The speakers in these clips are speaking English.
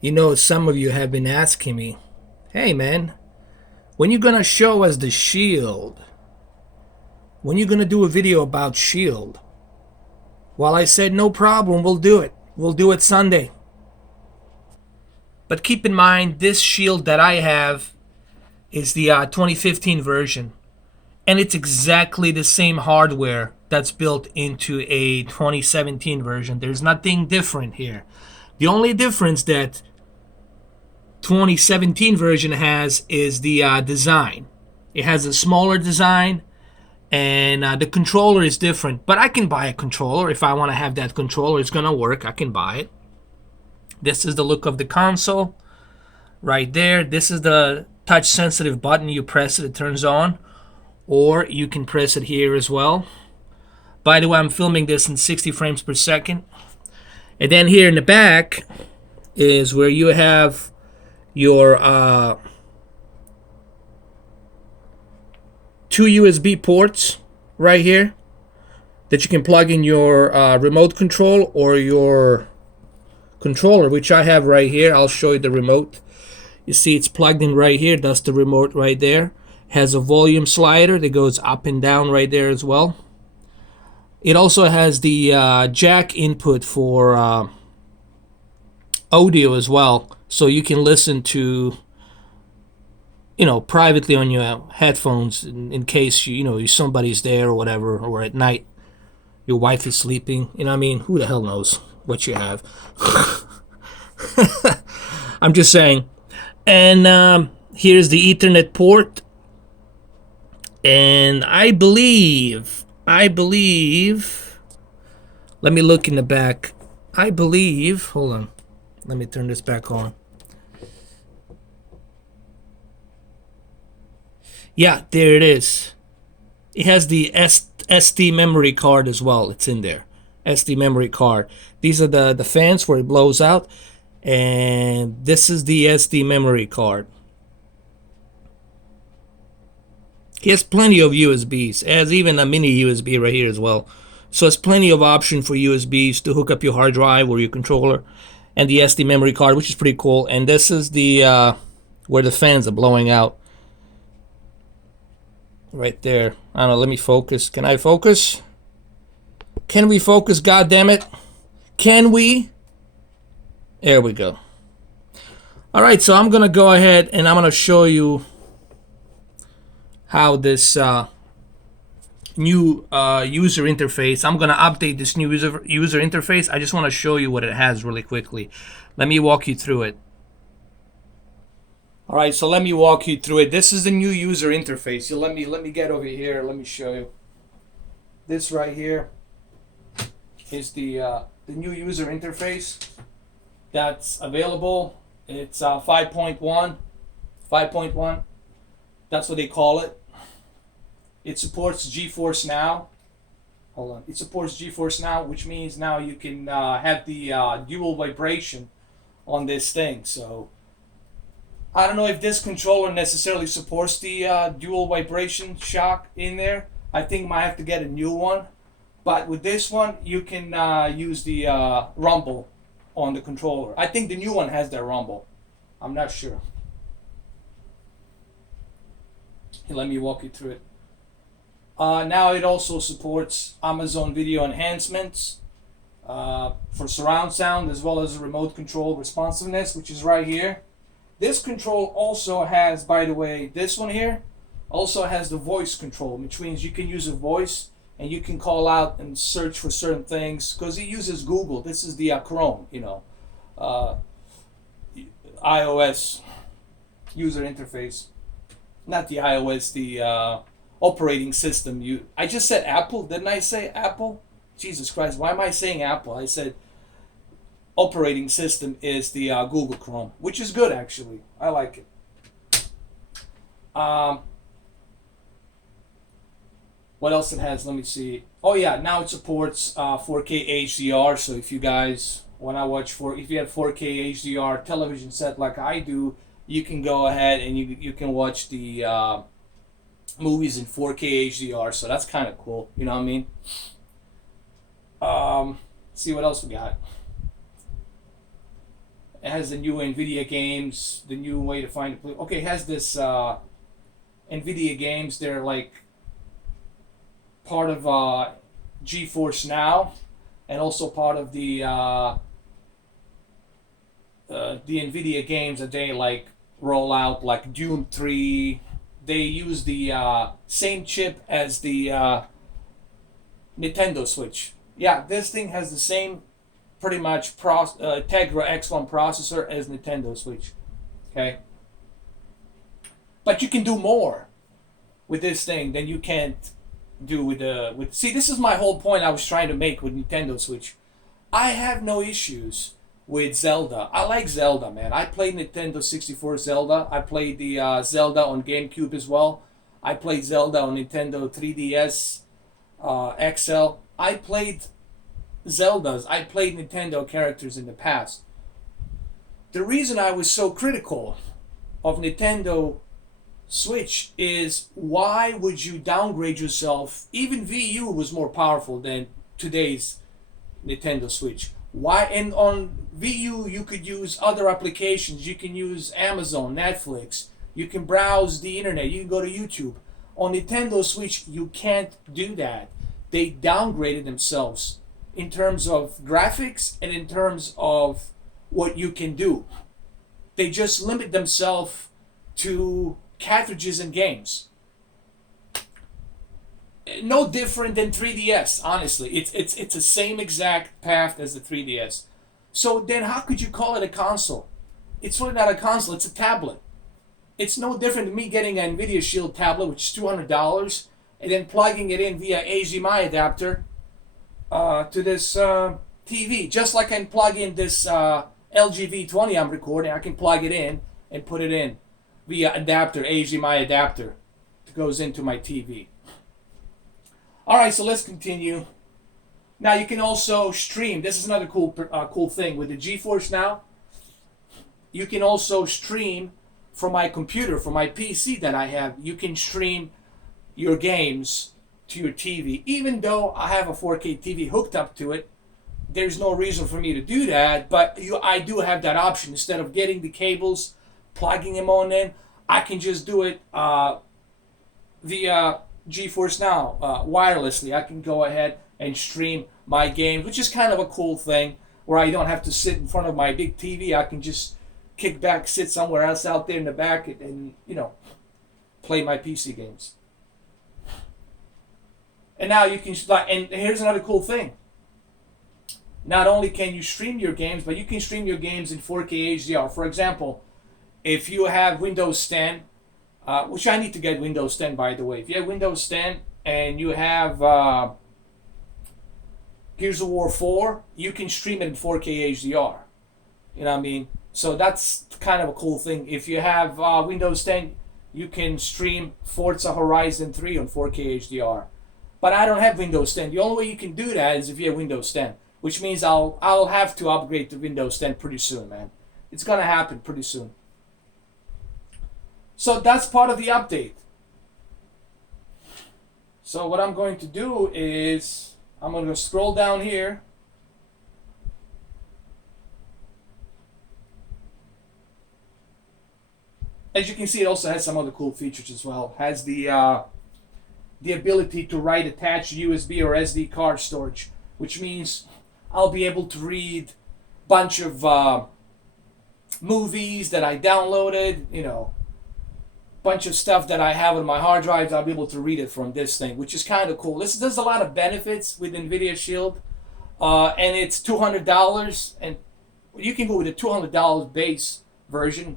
You know, some of you have been asking me, hey man, when you gonna show us the Shield? When you gonna do a video about Shield? Well, I said no problem, we'll do it. We'll do it Sunday. But keep in mind, this Shield that I have is the 2015 version, and it's exactly the same hardware that's built into a 2017 version. There's nothing different here. The only difference that 2017 version has is the design. It has a smaller design, and the controller is different. But I can buy a controller if I want to have that controller. It's gonna work. I can buy it. This is the look of the console right there. This is the touch sensitive button. You press it, it turns on, or you can press it here as well. By the way, I'm filming this in 60 frames per second. And then here in the back is where you have your two USB ports right here that you can plug in your remote control or your controller, which I have right here. I'll show you the remote. You see it's plugged in right here. That's the remote right there. Has a volume slider that goes up and down right there as well. It also has the jack input for audio as well, so you can listen to, you know, privately on your headphones in case somebody's there or whatever, or at night your wife is sleeping. You know what I mean? Who the hell knows what you have? I'm just saying. And here's the Ethernet port, and I believe. Let me look in the back. I believe. Hold on. Let me turn this back on. Yeah, there it is. It has the SD memory card as well. It's in there. SD memory card. These are the fans where it blows out. And this is the SD memory card. He has plenty of USBs. It has even a mini USB right here as well. So it's plenty of option for USBs to hook up your hard drive or your controller. And the SD memory card, which is pretty cool. And this is the where the fans are blowing out. Right there. I don't know, let me focus. Can I focus? Can we focus, goddammit? Can we? There we go. Alright, so I'm gonna go ahead and I'm gonna show you how this new user interface. I'm gonna update this new user interface. I just want to show you what it has really quickly. Let me walk you through it. All right, so let me walk you through it. This is the new user interface. So let me get over here. Let me show you. This right here is the new user interface that's available. It's 5.1. 5.1. That's what they call it. It supports GeForce Now. Hold on. It supports GeForce Now, which means now you can have the dual vibration on this thing. So I don't know if this controller necessarily supports the dual vibration shock in there. I think I might have to get a new one. But with this one, you can use the rumble on the controller. I think the new one has that rumble. I'm not sure. Here, let me walk you through it. Now it also supports Amazon Video Enhancements for surround sound, as well as remote control responsiveness, which is right here. This control also has, by the way, this one here also has the voice control, which means you can use a voice and you can call out and search for certain things, because it uses Google. This is the Chrome, iOS user interface. Not the iOS, the operating system. I just said Apple, didn't I say Apple? Jesus Christ, why am I saying Apple? I said operating system is the Google Chrome, which is good actually. I like it. What else it has? Let me see. Oh yeah, now it supports 4K HDR. So if you guys want to watch if you have 4K HDR television set like I do, you can go ahead and you can watch the movies in 4K HDR, so that's kind of cool. You know what I mean? See what else we got. It has the new NVIDIA games, the new way to find it. Okay, it has this NVIDIA games. They're like part of GeForce Now, and also part of the NVIDIA games that they like roll out, like Doom 3. They use the same chip as the Nintendo Switch. Yeah, this thing has the same pretty much Tegra X1 processor as Nintendo Switch. Okay, but you can do more with this thing than you can't do with the with. See, this is my whole point I was trying to make with Nintendo Switch. I have no issues with Zelda. I like Zelda, man. I played Nintendo 64 Zelda. I played the Zelda on GameCube as well. I played Zelda on Nintendo 3DS XL. I played Zeldas. I played Nintendo characters in the past. The reason I was so critical of Nintendo Switch is, why would you downgrade yourself? Even Wii U was more powerful than today's Nintendo Switch. Why? And on Wii U you could use other applications. You can use Amazon, Netflix. You can browse the internet. You can go to YouTube. On Nintendo Switch you can't do that. They downgraded themselves in terms of graphics and in terms of what you can do. They just limit themselves to cartridges and games. No different than 3DS, honestly. It's the same exact path as the 3DS. So then how could you call it a console? It's really not a console, it's a tablet. It's no different than me getting an NVIDIA Shield tablet, which is $200, and then plugging it in via HDMI adapter to this TV. Just like I can plug in this LG V20 I'm recording, I can plug it in and put it in via adapter, HDMI adapter, that goes into my TV. Alright, so let's continue. Now you can also stream. This is another cool thing. With the GeForce Now, you can also stream from my computer, from my PC that I have. You can stream your games to your TV. Even though I have a 4K TV hooked up to it, there's no reason for me to do that, but I do have that option. Instead of getting the cables, plugging them on in, I can just do it via GeForce Now wirelessly. I can go ahead and stream my games, which is kind of a cool thing, where I don't have to sit in front of my big TV. I can just kick back, sit somewhere else out there in the back, and play my PC games. And now you can, and here's another cool thing. Not only can you stream your games, but you can stream your games in 4K HDR. For example, if you have Windows 10, which I need to get Windows 10, by the way. If you have Windows 10 and you have Gears of War 4, you can stream it in 4K HDR. You know what I mean? So that's kind of a cool thing. If you have Windows 10, you can stream Forza Horizon 3 on 4K HDR. But I don't have Windows 10. The only way you can do that is if you have Windows 10, which means I'll have to upgrade to Windows 10 pretty soon, man. It's gonna happen pretty soon. So that's part of the update. So what I'm going to do is I'm going to scroll down here. As you can see, it also has some other cool features as well. It has the ability to write attached USB or SD card storage, which means I'll be able to read a bunch of movies that I downloaded, bunch of stuff that I have on my hard drives. I'll be able to read it from this thing, which is kind of cool. There's a lot of benefits with NVIDIA Shield, and it's $200, and you can go with a $200 base version,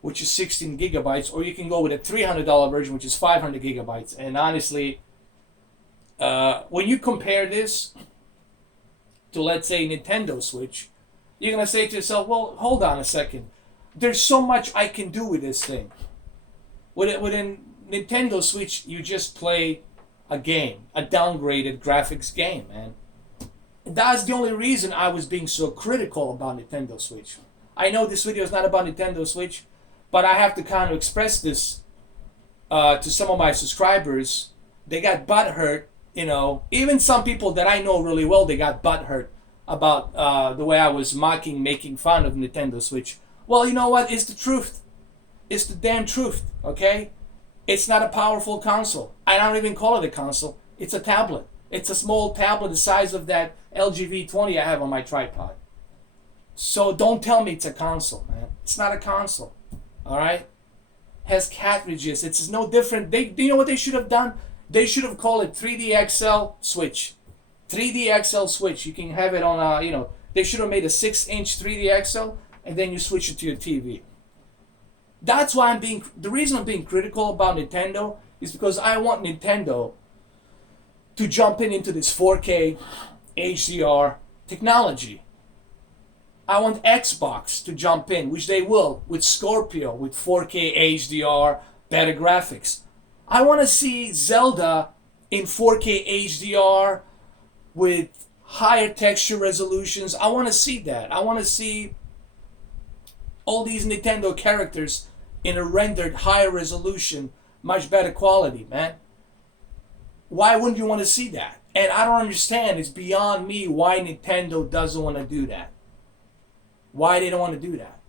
which is 16 gigabytes, or you can go with a $300 version, which is 500 gigabytes. And honestly, when you compare this to, let's say, Nintendo Switch, you're gonna say to yourself, well, hold on a second. There's so much I can do with this thing. With a Nintendo Switch, you just play a game, a downgraded graphics game, man. That's the only reason I was being so critical about Nintendo Switch. I know this video is not about Nintendo Switch, but I have to kind of express this to some of my subscribers. They got butthurt, even some people that I know really well, they got butthurt about the way I was mocking, making fun of Nintendo Switch. Well, you know what? It's the truth. It's the damn truth, okay? It's not a powerful console. I don't even call it a console. It's a tablet. It's a small tablet the size of that LG V20 I have on my tripod. So don't tell me it's a console, man. It's not a console, all right? Has cartridges. It's no different. Do you know what they should have done? They should have called it 3D XL Switch. 3D XL Switch. You can have it on a, they should have made a 6-inch 3D XL, and then you switch it to your TV. That's why the reason I'm being critical about Nintendo is because I want Nintendo to jump into this 4K HDR technology. I want Xbox to jump in, which they will, with Scorpio, with 4K HDR, better graphics. I want to see Zelda in 4K HDR with higher texture resolutions. I want to see that. I want to see all these Nintendo characters in a rendered higher resolution, much better quality, man. Why wouldn't you want to see that? And I don't understand. It's beyond me why Nintendo doesn't want to do that. Why they don't want to do that.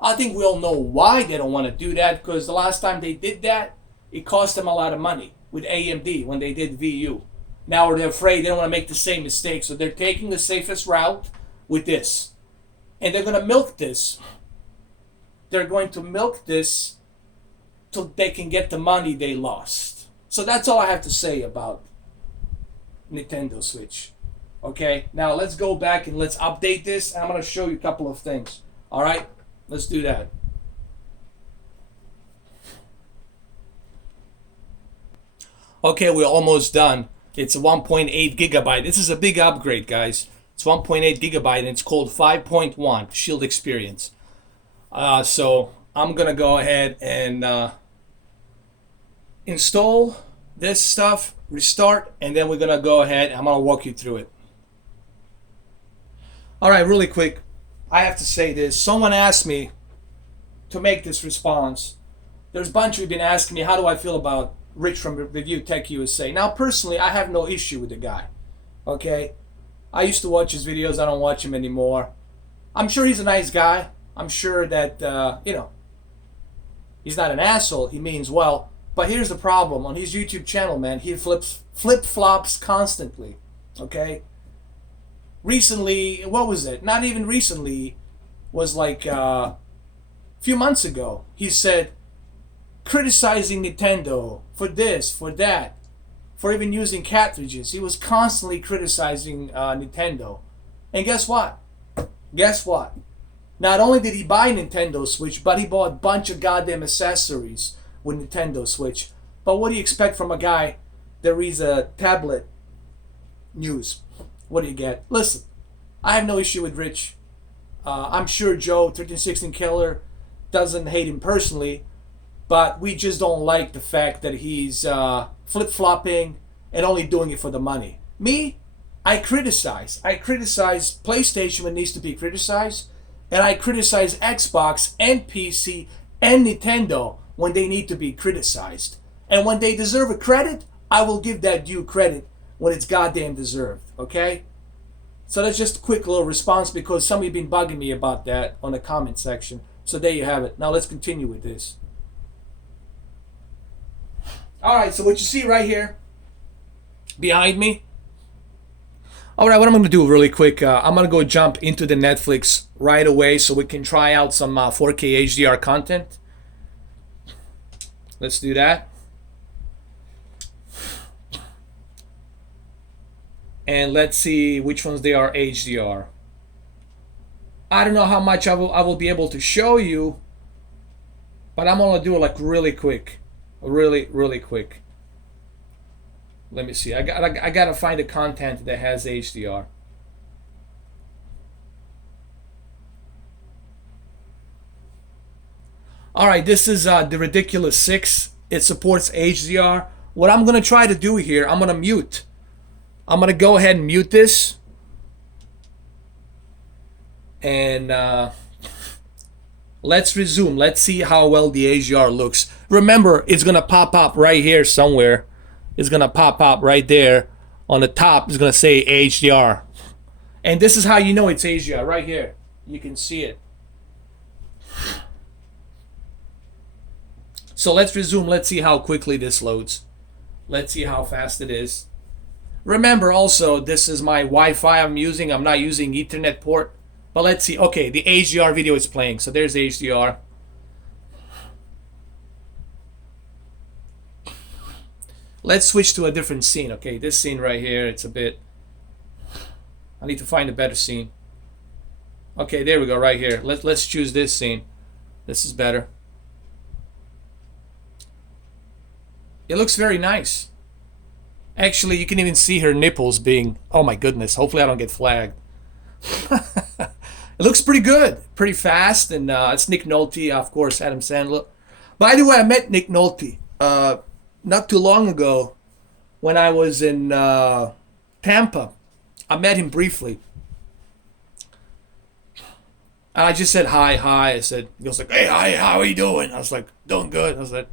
I think we all know why they don't want to do that, because the last time they did that, it cost them a lot of money with AMD when they did VU. Now they're afraid they don't want to make the same mistake, so they're taking the safest route with this. And they're going to milk this. They're going to milk this till they can get the money they lost. So that's all I have to say about Nintendo Switch. Okay, now let's go back and let's update this. I'm going to show you a couple of things. All right, let's do that. Okay, we're almost done. It's a 1.8 gigabyte. This is a big upgrade, guys. It's 1.8 gigabyte and it's called 5.1 Shield Experience. So I'm going to go ahead and install this stuff, restart, and then we're going to go ahead and I'm going to walk you through it. All right, really quick, I have to say this. Someone asked me to make this response. There's a bunch who've been asking me, how do I feel about Rich from Review Tech USA? Now, personally, I have no issue with the guy, okay? I used to watch his videos. I don't watch him anymore. I'm sure he's a nice guy. I'm sure that, he's not an asshole. He means well. But here's the problem. On his YouTube channel, man, he flip-flops constantly, okay? Recently, what was it? Not even recently, was like a few months ago. He said, criticizing Nintendo for this, for that, for even using cartridges. He was constantly criticizing Nintendo. And guess what? Guess what? Not only did he buy Nintendo Switch, but he bought a bunch of goddamn accessories with Nintendo Switch. But what do you expect from a guy that reads a tablet news? What do you get? Listen, I have no issue with Rich. I'm sure Joe, 1316 Killer, doesn't hate him personally, but we just don't like the fact that he's flip-flopping and only doing it for the money. Me, I criticize. I criticize PlayStation when it needs to be criticized, and I criticize Xbox and PC and Nintendo when they need to be criticized. And when they deserve a credit, I will give that due credit when it's goddamn deserved, okay? So that's just a quick little response because some of you have been bugging me about that on the comment section. So there you have it. Now let's continue with this. Alright, so what you see right here behind me. Alright, what I'm going to do really quick, I'm going to go jump into the Netflix right away so we can try out some 4K HDR content. Let's do that. And let's see which ones they are HDR. I don't know how much I will be able to show you, but I'm gonna do it like really quick, really quick. Let me see. I gotta find the content that has HDR. All right, this is the Ridiculous 6. It supports HDR. What I'm gonna try to do here, I'm gonna mute. I'm going to go ahead and mute this. And let's resume. Let's see how well the HDR looks. Remember, it's going to pop up right here somewhere. It's going to pop up right there. On the top, it's going to say HDR. And this is how you know it's HDR, right here. You can see it. So let's resume. Let's see how quickly this loads. Let's see how fast it is. Remember also, this is my Wi-Fi I'm using. I'm not using Ethernet port. But let's see. Okay, the HDR video is playing. So there's HDR. Let's switch to a different scene. Okay, this scene right here, it's a bit... I need to find a better scene. Okay, there we go, right here. Let's choose this scene. This is better. It looks very nice. Actually, you can even see her nipples being... Oh my goodness, hopefully I don't get flagged. It looks pretty good, pretty fast, and it's Nick Nolte, of course, Adam Sandler. By the way, I met Nick Nolte not too long ago when I was in Tampa. I met him briefly. And I just said, hi. I said, he was like, hey, hi, how are you doing? I was like, doing good. I was like,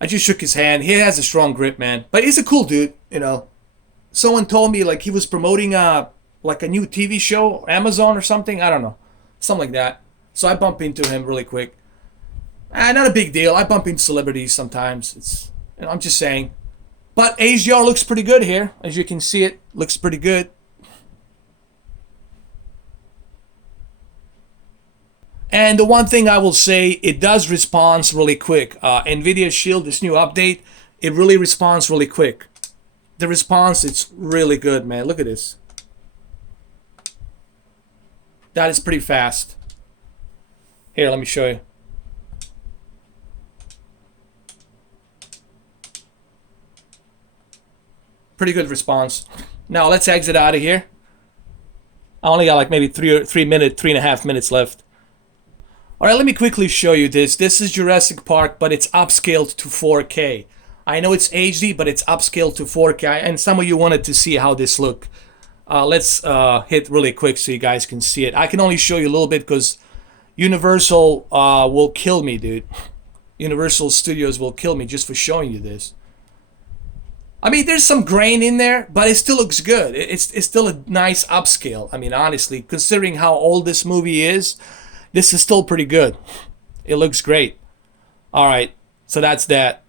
I just shook his hand. He has a strong grip, man. But he's a cool dude, you know. Someone told me like he was promoting like a new TV show, Amazon or something. I don't know. Something like that. So I bump into him really quick. Not a big deal. I bump into celebrities sometimes. It's, you know, I'm just saying. But HDR looks pretty good here. As you can see, it looks pretty good. And the one thing I will say, it does respond really quick. NVIDIA Shield, this new update, it really responds really quick. The response, it's really good, man. Look at this. That is pretty fast. Here, let me show you. Pretty good response. Now let's exit out of here. I only got like maybe 3.5 minutes left. All right, let me quickly show you this. This is Jurassic Park, but it's upscaled to 4K. I know it's HD, but it's upscaled to 4K, and some of you wanted to see how this look. Let's hit really quick so you guys can see it. I can only show you a little bit because Universal will kill me, dude. Universal Studios will kill me just for showing you this. I mean, there's some grain in there, but it still looks good. It's still a nice upscale. I mean, honestly, considering how old this movie is, this is still pretty good. It looks great. All right, so that's that.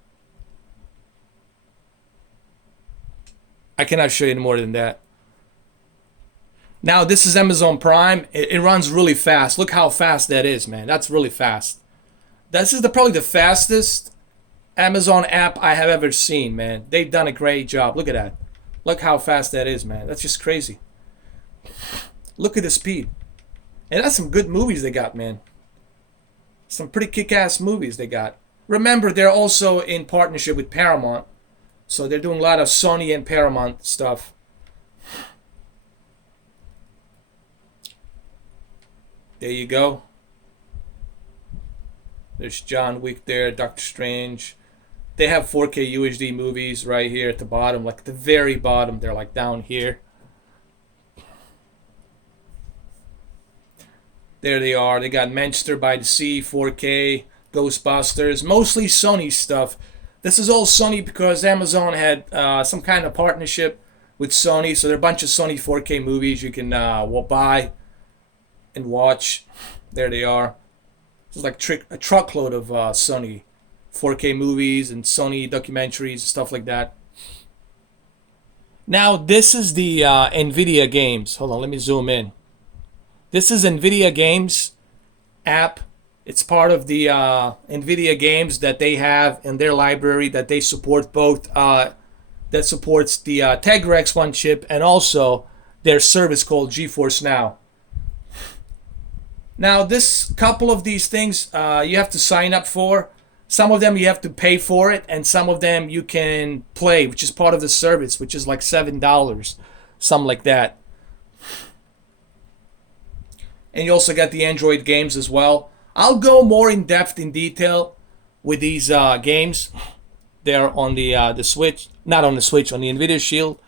I cannot show you any more than that. Now, this is Amazon Prime. It runs really fast. Look how fast that is, man. That's really fast. This is probably the fastest Amazon app I have ever seen, man. They've done a great job. Look at that. Look how fast that is, man. That's just crazy. Look at the speed. And that's some good movies they got, man. Some pretty kick-ass movies they got. Remember, they're also in partnership with Paramount. So they're doing a lot of Sony and Paramount stuff. There you go. There's John Wick there, Doctor Strange. They have 4K UHD movies right here at the bottom, like at the very bottom. They're like down here. There they are. They got Manchester by the Sea, 4K, Ghostbusters, mostly Sony stuff. This is all Sony because Amazon had some kind of partnership with Sony. So there are a bunch of Sony 4K movies you can buy and watch. There they are. It's like a truckload of Sony 4K movies and Sony documentaries, stuff like that. Now, this is the NVIDIA games. Hold on, let me zoom in. This is NVIDIA Games app. It's part of the NVIDIA games that they have in their library that they support both. That supports the Tegra X1 chip and also their service called GeForce Now. Now, this couple of these things you have to sign up for. Some of them you have to pay for it, and some of them you can play, which is part of the service, which is like $7, something like that. And you also got the Android games as well. I'll go more in depth in detail with these games. They're on the Switch, not on the Switch, on the NVIDIA Shield.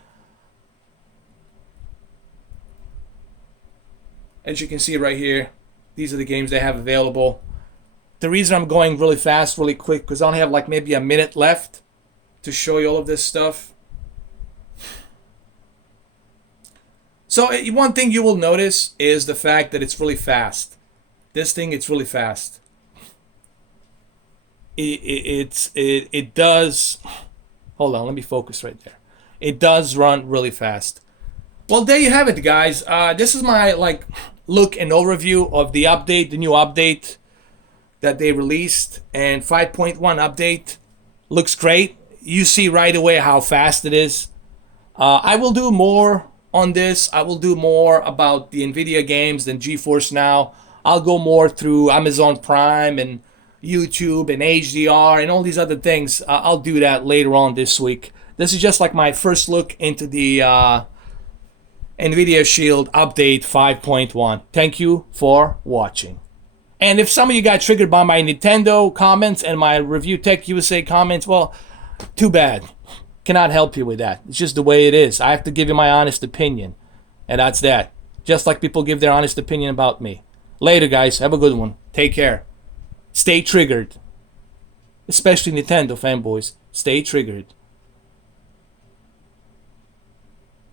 As you can see right here, these are the games they have available. The reason I'm going really fast, really quick, because I only have like maybe a minute left to show you all of this stuff. So one thing you will notice is the fact that it's really fast. This thing, it's really fast. It does. Hold on, let me focus right there. It does run really fast. Well, there you have it, guys. This is my look and overview of the update, the new update that they released, and 5.1 update looks great. You see right away how fast it is. I will do more on this. I will do more about the NVIDIA games than GeForce Now. I'll go more through Amazon Prime and YouTube and HDR and all these other things. I'll do that later on this week. This is just like my first look into the NVIDIA Shield Update 5.1. Thank you for watching. And if some of you got triggered by my Nintendo comments and my Review Tech USA comments, well, too bad. Cannot help you with that. It's just the way it is. I have to give you my honest opinion. And that's that. Just like people give their honest opinion about me. Later, guys. Have a good one. Take care. Stay triggered. Especially Nintendo fanboys. Stay triggered.